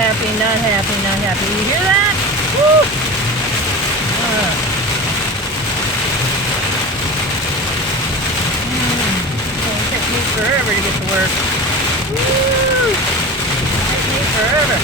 happy, not happy, not happy. You hear that? Woo! It'll take me forever to get to work. Woo! Take me forever.